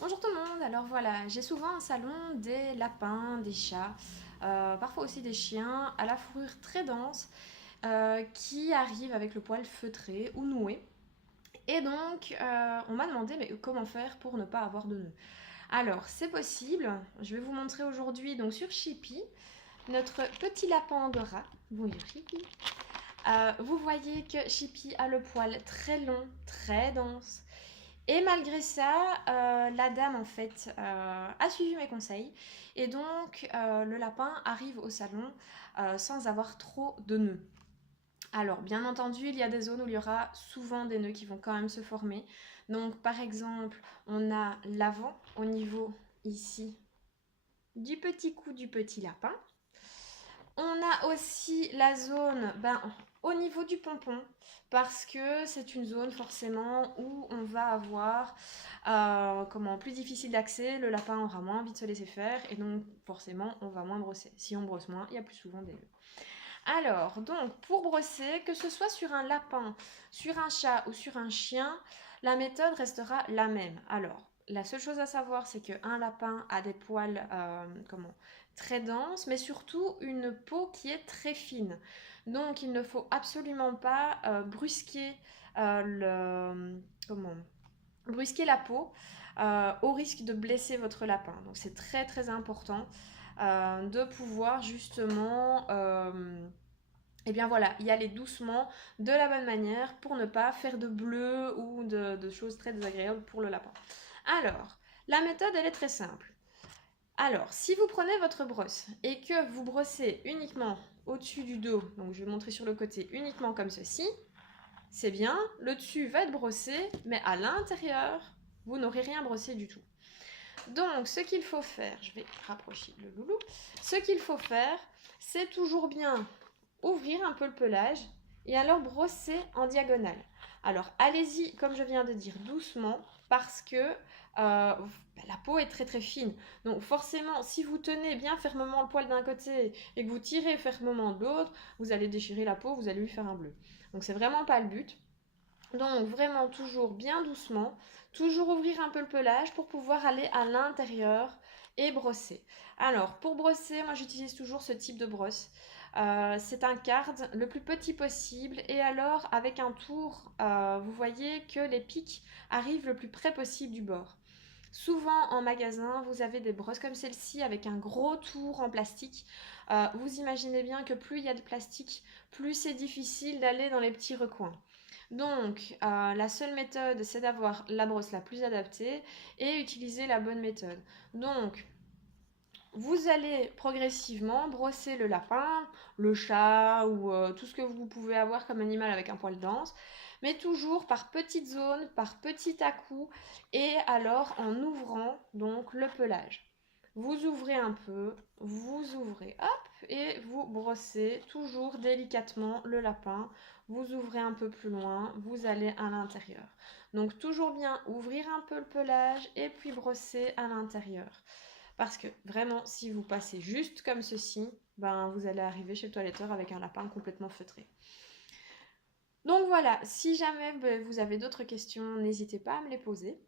Bonjour tout le monde, alors voilà, j'ai souvent un salon des lapins, des chats, parfois aussi des chiens à la fourrure très dense qui arrivent avec le poil feutré ou noué. Et donc on m'a demandé mais comment faire pour ne pas avoir de nœuds. Alors c'est possible, je vais vous montrer aujourd'hui donc sur Chippy, notre petit lapin angora. Bonjour Chippy. Vous voyez que Chippy a le poil très long, très dense. Et malgré ça, la dame en fait a suivi mes conseils et donc le lapin arrive au salon sans avoir trop de nœuds. Alors bien entendu, il y a des zones où il y aura souvent des nœuds qui vont quand même se former. Donc par exemple, on a l'avant au niveau ici du petit cou du petit lapin. On a aussi la zone au niveau du pompon, parce que c'est une zone forcément où on va avoir plus difficile d'accès, le lapin aura moins envie de se laisser faire, et donc forcément on va moins brosser. Si on brosse moins, il y a plus souvent des nœuds. Alors, donc, pour brosser, que ce soit sur un lapin, sur un chat ou sur un chien, la méthode restera la même. Alors, la seule chose à savoir, c'est qu'un lapin a des poils très denses, mais surtout une peau qui est très fine. Donc, il ne faut absolument pas brusquer, brusquer la peau au risque de blesser votre lapin. Donc, c'est très très important de pouvoir justement et bien voilà, y aller doucement, de la bonne manière, pour ne pas faire de bleu ou de choses très désagréables pour le lapin. Alors, la méthode, elle est très simple. Alors, si vous prenez votre brosse et que vous brossez uniquement au-dessus du dos, donc je vais montrer sur le côté uniquement comme ceci, c'est bien, le dessus va être brossé, mais à l'intérieur, vous n'aurez rien brossé du tout. Donc, ce qu'il faut faire, je vais rapprocher le loulou, ce qu'il faut faire, c'est toujours bien ouvrir un peu le pelage et alors brosser en diagonale. Alors allez-y, comme je viens de dire, doucement parce que la peau est très très fine. Donc forcément, si vous tenez bien fermement le poil d'un côté et que vous tirez fermement de l'autre, vous allez déchirer la peau, vous allez lui faire un bleu. Donc c'est vraiment pas le but. Donc vraiment toujours bien doucement, toujours ouvrir un peu le pelage pour pouvoir aller à l'intérieur et brosser. Alors pour brosser, moi j'utilise toujours ce type de brosse. C'est un card le plus petit possible et alors avec un tour, vous voyez que les pics arrivent le plus près possible du bord. Souvent en magasin, vous avez des brosses comme celle-ci avec un gros tour en plastique. Vous imaginez bien que plus il y a de plastique, plus c'est difficile d'aller dans les petits recoins. Donc, la seule méthode, c'est d'avoir la brosse la plus adaptée et utiliser la bonne méthode. Donc, vous allez progressivement brosser le lapin, le chat ou tout ce que vous pouvez avoir comme animal avec un poil dense, mais toujours par petites zones, par petits à-coups et alors en ouvrant donc le pelage. Vous ouvrez un peu, vous ouvrez, hop, et vous brossez toujours délicatement le lapin. Vous ouvrez un peu plus loin, vous allez à l'intérieur. Donc toujours bien ouvrir un peu le pelage et puis brosser à l'intérieur. Parce que vraiment, si vous passez juste comme ceci, ben vous allez arriver chez le toiletteur avec un lapin complètement feutré. Donc voilà, si jamais vous avez d'autres questions, n'hésitez pas à me les poser.